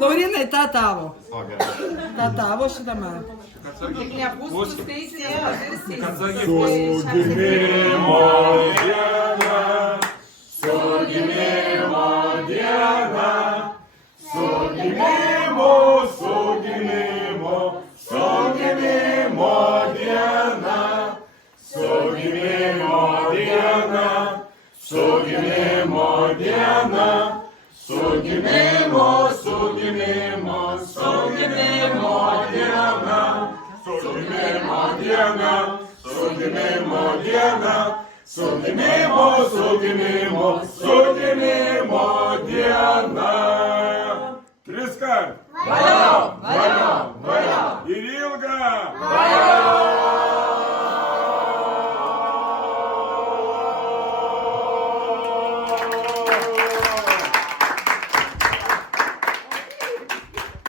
Laurinai, tą tavo. O, gerai. Tą tavo šitą man. Tik nebus teisėjas ir Sugimimo diena, sugimimo diena, sugimimo, sugimimo, sugimimo diena, sugimimo diena, sugimimo diena, sugimimo, sugimimo, sugimimo diena. Sugimimo diena, sugimimo diena, sugimimo, sugimimo, sugimimo diena. Tris kart.